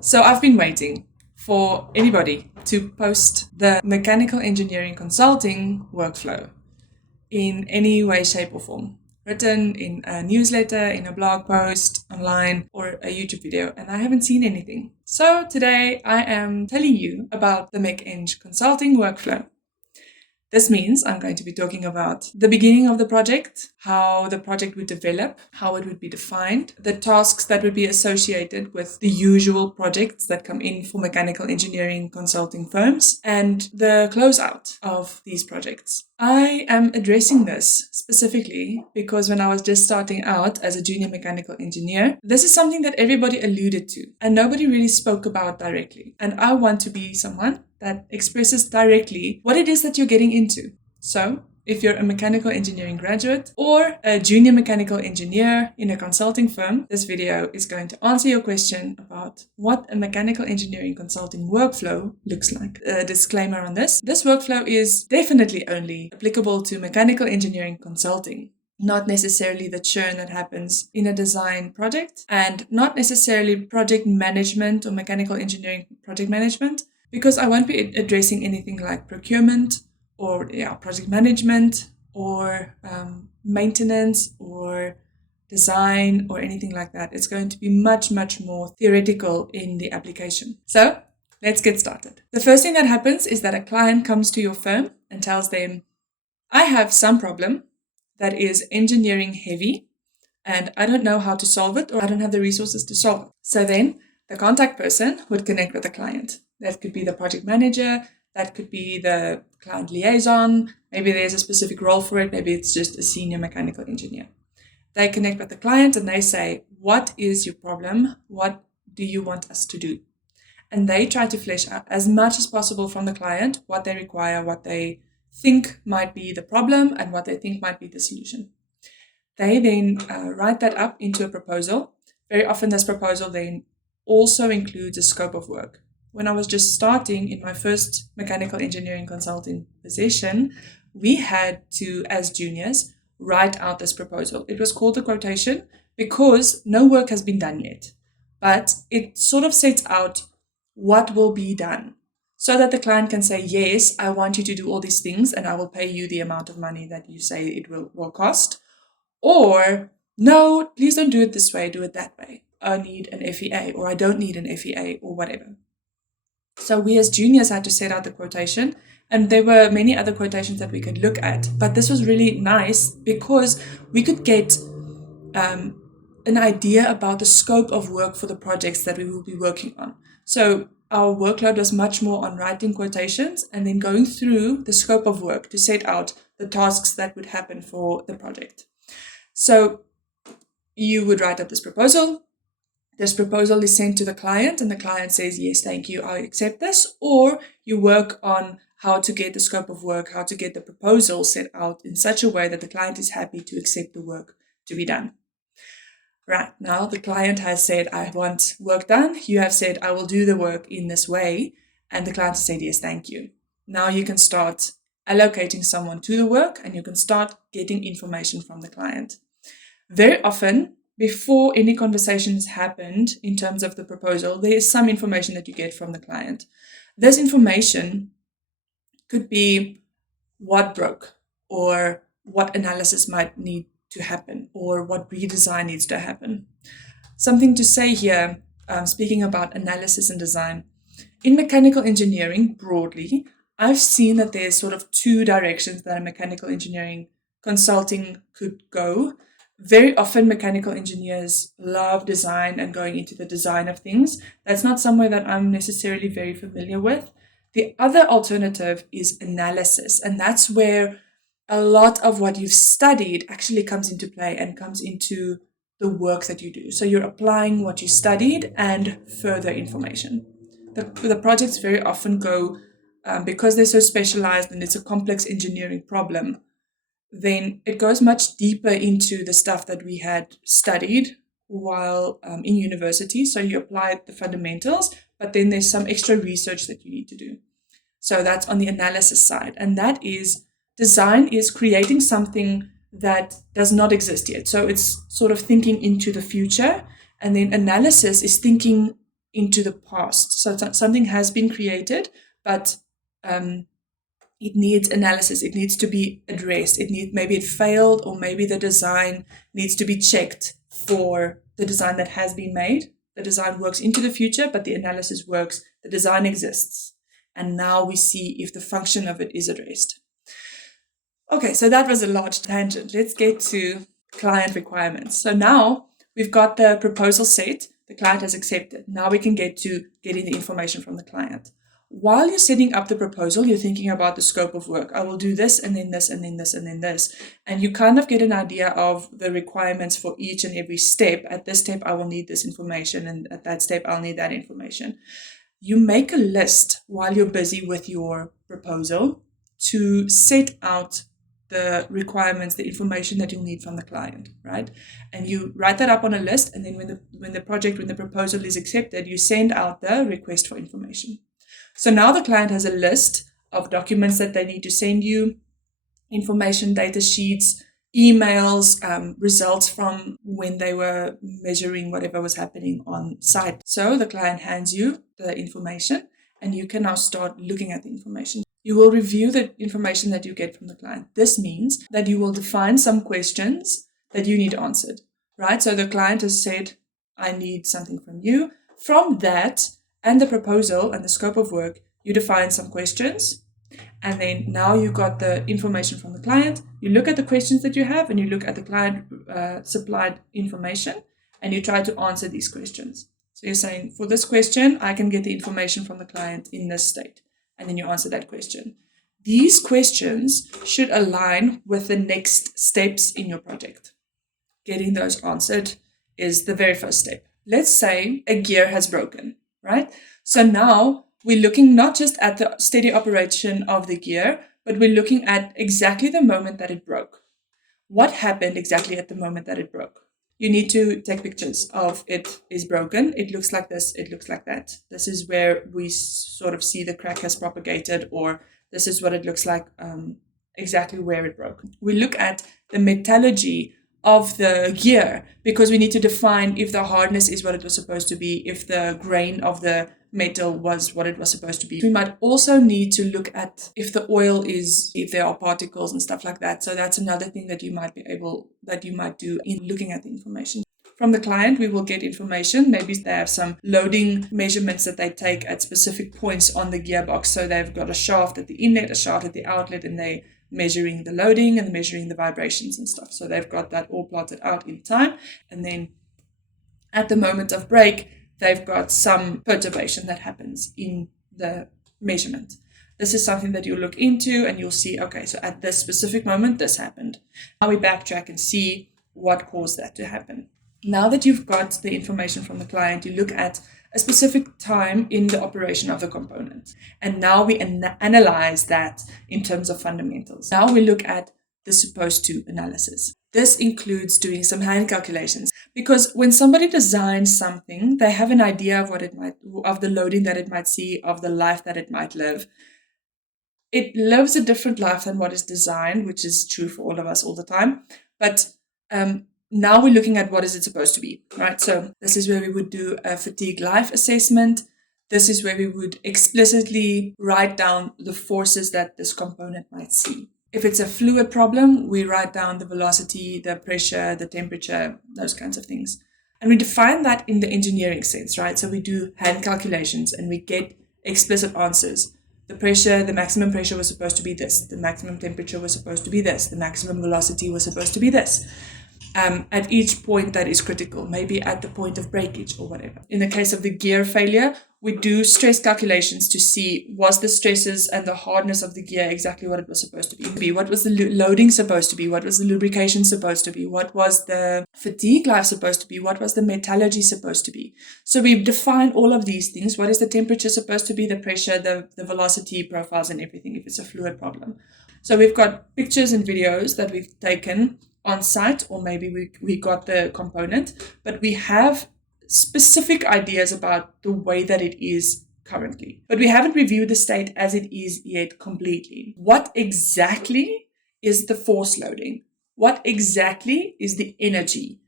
So I've been waiting for anybody to post the mechanical engineering consulting workflow in any way, shape, or form. Written in a newsletter, in a blog post, online, or a YouTube video, and I haven't seen anything. So today I am telling you about the Mech-Eng consulting workflow. This means I'm going to be talking about the beginning of the project, how the project would develop, how it would be defined, the tasks that would be associated with the usual projects that come in for mechanical engineering consulting firms, and the closeout of these projects. I am addressing this specifically because when I was just starting out as a junior mechanical engineer, this is something that everybody alluded to and nobody really spoke about directly. And I want to be someone that expresses directly what it is that you're getting into. So, if you're a mechanical engineering graduate or a junior mechanical engineer in a consulting firm, this video is going to answer your question about what a mechanical engineering consulting workflow looks like. A disclaimer on this. This workflow is definitely only applicable to mechanical engineering consulting, not necessarily the churn that happens in a design project, and not necessarily project management or mechanical engineering project management, because I won't be addressing anything like procurement or project management or maintenance or design or anything like that. It's going to be much, much more theoretical in the application. So let's get started. The first thing that happens is that a client comes to your firm and tells them, I have some problem that is engineering heavy and I don't know how to solve it, or I don't have the resources to solve it. So then the contact person would connect with the client. That could be the project manager, that could be the client liaison, maybe there's a specific role for it, maybe it's just a senior mechanical engineer. They connect with the client and they say, what is your problem? What do you want us to do? And they try to flesh out as much as possible from the client what they require, what they think might be the problem, and what they think might be the solution. They then write that up into a proposal. Very often this proposal then also includes a scope of work. When I was just starting in my first mechanical engineering consulting position, we had to, as juniors, write out this proposal. It was called a quotation because no work has been done yet, but it sort of sets out what will be done so that the client can say, yes, I want you to do all these things and I will pay you the amount of money that you say it will cost. Or, no, please don't do it this way, do it that way. I need an FEA, or I don't need an FEA, or whatever. So we as juniors had to set out the quotation, and there were many other quotations that we could look at. But this was really nice because we could get an idea about the scope of work for the projects that we will be working on. So our workload was much more on writing quotations and then going through the scope of work to set out the tasks that would happen for the project. So you would write up this proposal. This proposal is sent to the client and the client says, yes, thank you, I accept this. Or you work on how to get the scope of work, how to get the proposal set out in such a way that the client is happy to accept the work to be done. Right, now the client has said, I want work done. You have said, I will do the work in this way. And the client has said, yes, thank you. Now you can start allocating someone to the work and you can start getting information from the client. Very often, before any conversations happened in terms of the proposal, there is some information that you get from the client. This information could be what broke, or what analysis might need to happen, or what redesign needs to happen. Something to say here, speaking about analysis and design. In mechanical engineering, broadly, I've seen that there's sort of two directions that a mechanical engineering consulting could go. Very often mechanical engineers love design and going into the design of things. That's not somewhere that I'm necessarily very familiar with. The other alternative is analysis, and that's where a lot of what you've studied actually comes into play and comes into the work that you do. So you're applying what you studied and further information. The projects very often go, because they're so specialized and it's a complex engineering problem, then it goes much deeper into the stuff that we had studied while in university. So you apply the fundamentals, but then there's some extra research that you need to do. So that's on the analysis side. And that is, design is creating something that does not exist yet. So it's sort of thinking into the future. And then analysis is thinking into the past. So something has been created, but it needs analysis. It needs to be addressed. Maybe it failed, or maybe the design needs to be checked for the design that has been made. The design works into the future, but the analysis works. The design exists. And now we see if the function of it is addressed. Okay, so that was a large tangent. Let's get to client requirements. So now we've got the proposal set. The client has accepted. Now we can get to getting the information from the client. While you're setting up the proposal, you're thinking about the scope of work. I will do this, and then this, and then this, and then this. And you kind of get an idea of the requirements for each and every step. At this step, I will need this information, and at that step, I'll need that information. You make a list while you're busy with your proposal to set out the requirements, the information that you'll need from the client, right? And you write that up on a list, and then when the proposal is accepted, you send out the request for information. So now the client has a list of documents that they need to send you, information, data sheets, emails, results from when they were measuring whatever was happening on site. So the client hands you the information, and you can now start looking at the information. You will review the information that you get from the client. This means that you will define some questions that you need answered, right? So the client has said, I need something from you. From that, and the proposal and the scope of work, you define some questions. And then now you got the information from the client. You look at the questions that you have, and you look at the client supplied information, and you try to answer these questions. So you're saying, for this question, I can get the information from the client in this state. And then you answer that question. These questions should align with the next steps in your project. Getting those answered is the very first step. Let's say a gear has broken. Right? So now we're looking not just at the steady operation of the gear, but we're looking at exactly the moment that it broke. What happened exactly at the moment that it broke? You need to take pictures of it is broken. It looks like this. It looks like that. This is where we sort of see the crack has propagated, or this is what it looks like exactly where it broke. We look at the metallurgy of the gear, because we need to define if the hardness is what it was supposed to be, if the grain of the metal was what it was supposed to be. We might also need to look at if the oil if there are particles and stuff like that. So that's another thing that you might do in looking at the information. From the client, we will get information. Maybe they have some loading measurements that they take at specific points on the gearbox. So they've got a shaft at the inlet, a shaft at the outlet, and they measuring the loading and measuring the vibrations and stuff. So they've got that all plotted out in time. And then at the moment of break, they've got some perturbation that happens in the measurement. This is something that you'll look into, and you'll see, okay, so at this specific moment, this happened. Now we backtrack and see what caused that to happen. Now that you've got the information from the client, you look at a specific time in the operation of the component. And now we analyze that in terms of fundamentals. Now we look at the supposed to analysis. This includes doing some hand calculations, because when somebody designs something, they have an idea of the loading that it might see, of the life that it might live. It lives a different life than what is designed, which is true for all of us all the time. But now we're looking at what is it supposed to be, right? So this is where we would do a fatigue life assessment. This is where we would explicitly write down the forces that this component might see. If it's a fluid problem, we write down the velocity, the pressure, the temperature, those kinds of things. And we define that in the engineering sense, right? So we do hand calculations and we get explicit answers. The pressure, the maximum pressure was supposed to be this. The maximum temperature was supposed to be this. The maximum velocity was supposed to be this. At each point that is critical, maybe at the point of breakage or whatever. In the case of the gear failure, we do stress calculations to see, was the stresses and the hardness of the gear exactly what it was supposed to be? What was the loading supposed to be? What was the lubrication supposed to be? What was the fatigue life supposed to be? What was the metallurgy supposed to be? So we define all of these things. What is the temperature supposed to be? The pressure, the velocity profiles and everything if it's a fluid problem. So we've got pictures and videos that we've taken on site, or maybe we got the component, but we have specific ideas about the way that it is currently. But we haven't reviewed the state as it is yet completely. What exactly is the force loading? What exactly is the energy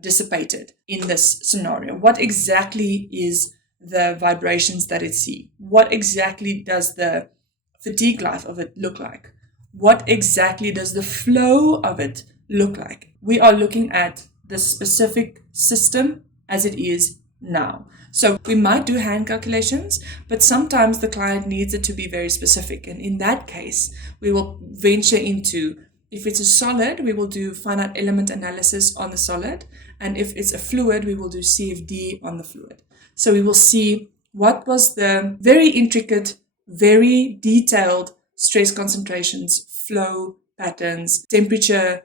dissipated in this scenario? What exactly is the vibrations that it sees? What exactly does the fatigue life of it look like? What exactly does the flow of it look like? We are looking at the specific system as it is now. So we might do hand calculations, but sometimes the client needs it to be very specific. And in that case, we will venture into, if it's a solid, we will do finite element analysis on the solid. And if it's a fluid, we will do CFD on the fluid. So we will see what was the very intricate, very detailed stress concentrations, flow patterns, temperature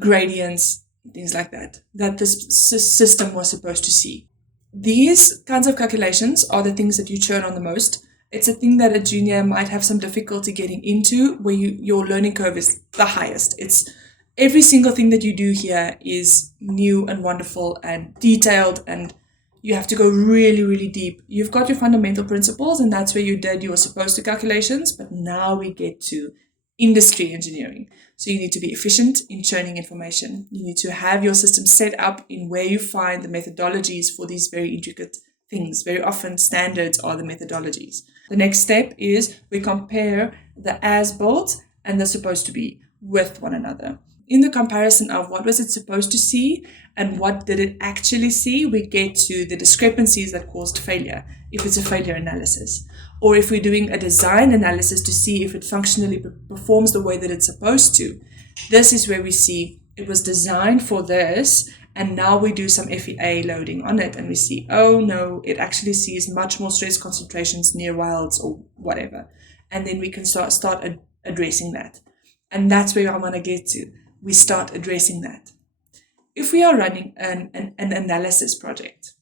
gradients, things like that this system was supposed to see. These kinds of calculations are the things that you churn on the most. It's a thing that a junior might have some difficulty getting into, where your learning curve is the highest. It's every single thing that you do here is new and wonderful and detailed, and you have to go really, really deep. You've got your fundamental principles, and that's where you did your supposed to calculations, but now we get to industry engineering. So you need to be efficient in churning information. You need to have your system set up in where you find the methodologies for these very intricate things. Very often standards are the methodologies. The next step is we compare the as-built and the supposed to be with one another. In the comparison of what was it supposed to see and what did it actually see, we get to the discrepancies that caused failure, if it's a failure analysis. Or if we're doing a design analysis to see if it functionally performs the way that it's supposed to. This is where we see it was designed for this, and now we do some FEA loading on it, and we see, oh no, it actually sees much more stress concentrations near wilds or whatever. And then we can start addressing that. And that's where I want to get to. We start addressing that. If we are running an analysis project,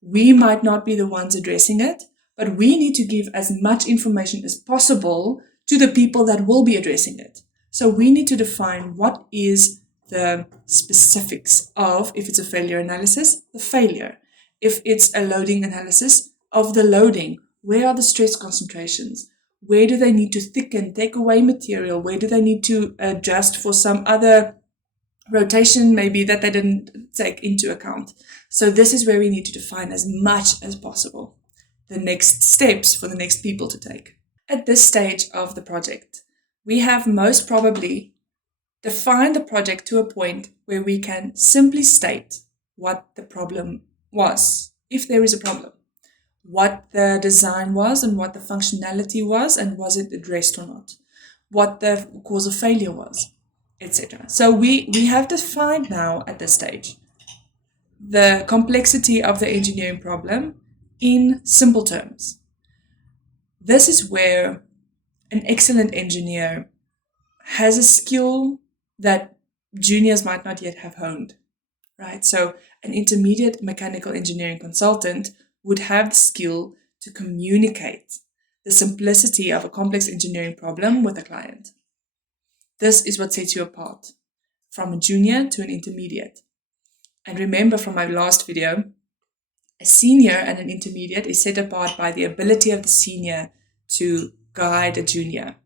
we might not be the ones addressing it, but we need to give as much information as possible to the people that will be addressing it. So we need to define what is the specifics of, if it's a failure analysis, the failure. If it's a loading analysis, of the loading. Where are the stress concentrations? Where do they need to thicken, take away material? Where do they need to adjust for some other rotation maybe that they didn't take into account? So this is where we need to define as much as possible the next steps for the next people to take. At this stage of the project, we have most probably defined the project to a point where we can simply state what the problem was, if there is a problem, what the design was and what the functionality was, and was it addressed or not, what the cause of failure was, etc. So we have defined now at this stage the complexity of the engineering problem in simple terms. This is where an excellent engineer has a skill that juniors might not yet have honed, right? So an intermediate mechanical engineering consultant would have the skill to communicate the simplicity of a complex engineering problem with a client. This is what sets you apart from a junior to an intermediate. And remember from my last video, a senior and an intermediate is set apart by the ability of the senior to guide a junior,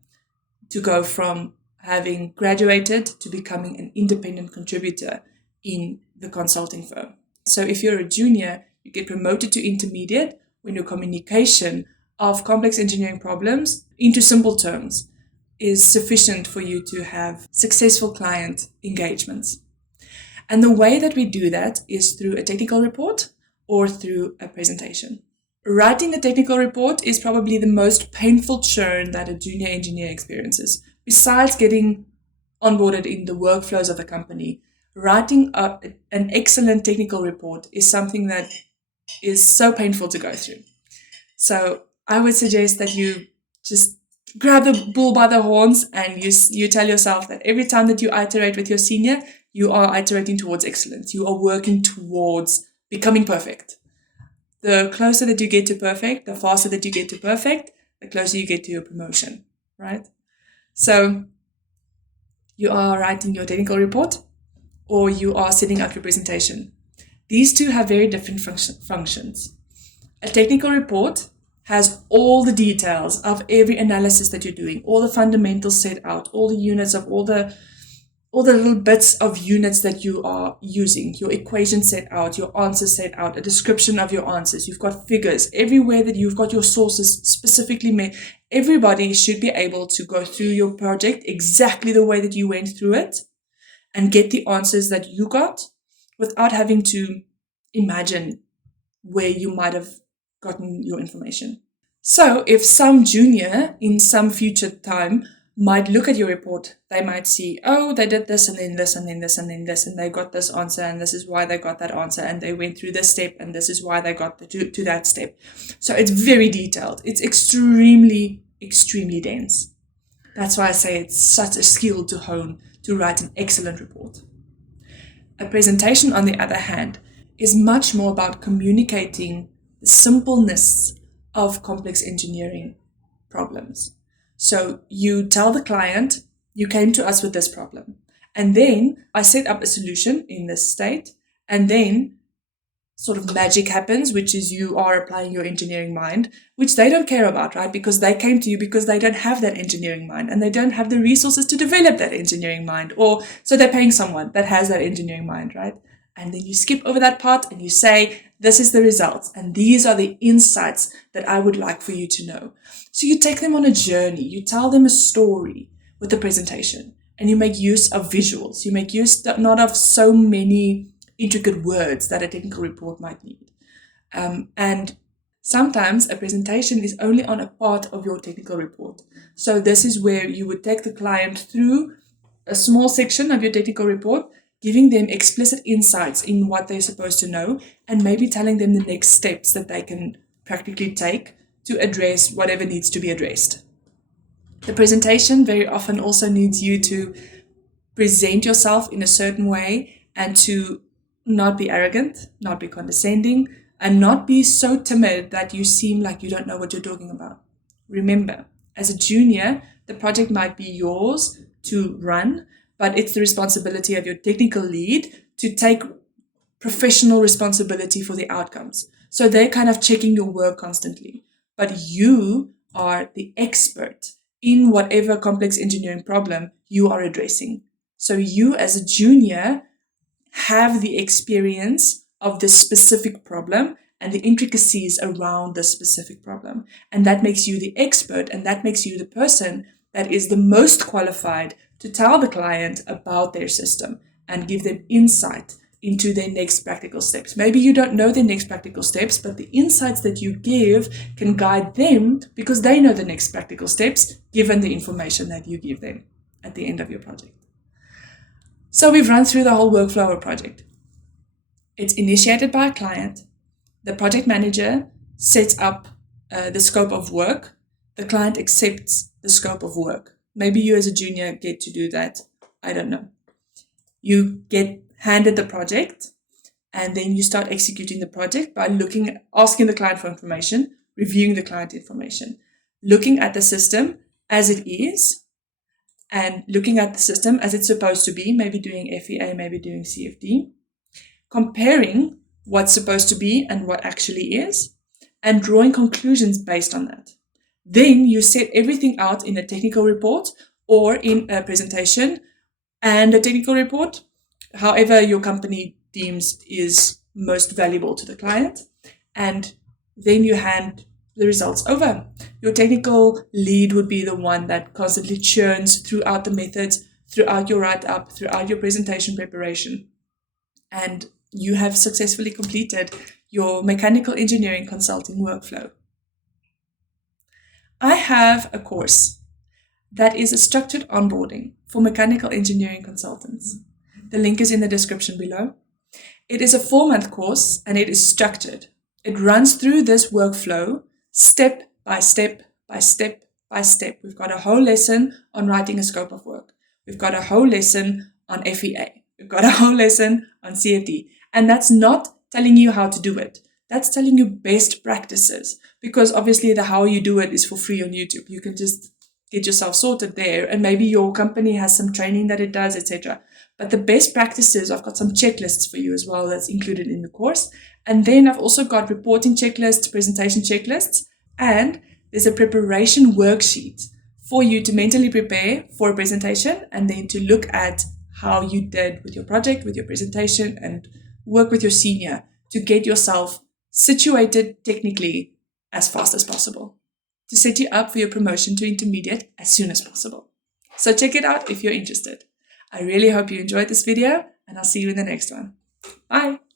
to go from having graduated to becoming an independent contributor in the consulting firm. So if you're a junior, you get promoted to intermediate when your communication of complex engineering problems into simple terms is sufficient for you to have successful client engagements. And the way that we do that is through a technical report or through a presentation. Writing a technical report is probably the most painful churn that a junior engineer experiences. Besides getting onboarded in the workflows of the company, writing an excellent technical report is something that is so painful to go through. So I would suggest that you just grab the bull by the horns and you tell yourself that every time that you iterate with your senior, you are iterating towards excellence. You are working towards becoming perfect. The closer that you get to perfect, the faster that you get to perfect, the closer you get to your promotion, right? So you are writing your technical report or you are setting up your presentation. These two have very different functions. A technical report has all the details of every analysis that you're doing, all the fundamentals set out, all the units of all all the little bits of units that you are using, your equation set out, your answers set out, a description of your answers. You've got figures everywhere that you've got your sources specifically made. Everybody should be able to go through your project exactly the way that you went through it and get the answers that you got without having to imagine where you might have gotten your information. So if some junior in some future time might look at your report, they might see, oh, they did this and then this and then this and then this, and they got this answer, and this is why they got that answer, and they went through this step, and this is why they got to that step. So it's very detailed. It's extremely, extremely dense. That's why I say it's such a skill to hone to write an excellent report. A presentation, on the other hand, is much more about communicating the simpleness of complex engineering problems. So you tell the client, you came to us with this problem. And then I set up a solution in this state. And then sort of magic happens, which is you are applying your engineering mind, which they don't care about, right? Because they came to you because they don't have that engineering mind and they don't have the resources to develop that engineering mind. Or so they're paying someone that has that engineering mind, right? And then you skip over that part and you say, this is the results. And these are the insights that I would like for you to know. So you take them on a journey. You tell them a story with the presentation and you make use of visuals. You make use not of so many intricate words that a technical report might need. And sometimes a presentation is only on a part of your technical report. So this is where you would take the client through a small section of your technical report, giving them explicit insights in what they're supposed to know, and maybe telling them the next steps that they can practically take to address whatever needs to be addressed. The presentation very often also needs you to present yourself in a certain way and to not be arrogant, not be condescending, and not be so timid that you seem like you don't know what you're talking about. Remember, as a junior, the project might be yours to run, but it's the responsibility of your technical lead to take professional responsibility for the outcomes. So they're kind of checking your work constantly, but you are the expert in whatever complex engineering problem you are addressing. So you as a junior have the experience of this specific problem and the intricacies around this specific problem. And that makes you the expert, and that makes you the person that is the most qualified to tell the client about their system and give them insight into their next practical steps. Maybe you don't know their next practical steps, but the insights that you give can guide them because they know the next practical steps given the information that you give them at the end of your project. So we've run through the whole workflow of a project. It's initiated by a client. The project manager sets up the scope of work. The client accepts the scope of work. Maybe you as a junior get to do that. I don't know. You get handed the project and then you start executing the project by asking the client for information, reviewing the client information, looking at the system as it is, and looking at the system as it's supposed to be, maybe doing FEA, maybe doing CFD, comparing what's supposed to be and what actually is, and drawing conclusions based on that. Then you set everything out in a technical report or in a presentation and a technical report, however your company deems is most valuable to the client, and then you hand the results over. Your technical lead would be the one that constantly churns throughout the methods, throughout your write-up, throughout your presentation preparation. And you have successfully completed your mechanical engineering consulting workflow. I have a course that is a structured onboarding for mechanical engineering consultants. The link is in the description below. It is a 4-month course and it is structured. It runs through this workflow step by step by step by step. We've got a whole lesson on writing a scope of work. We've got a whole lesson on FEA. We've got a whole lesson on CFD. And that's not telling you how to do it. That's telling you best practices, because obviously the how you do it is for free on YouTube. You can just get yourself sorted there, and maybe your company has some training that it does, etc. But the best practices, I've got some checklists for you as well that's included in the course. And then I've also got reporting checklists, presentation checklists, and there's a preparation worksheet for you to mentally prepare for a presentation and then to look at how you did with your project, with your presentation, and work with your senior to get yourself situated technically as fast as possible, to set you up for your promotion to intermediate as soon as possible. So check it out if you're interested. I really hope you enjoyed this video, and I'll see you in the next one. Bye!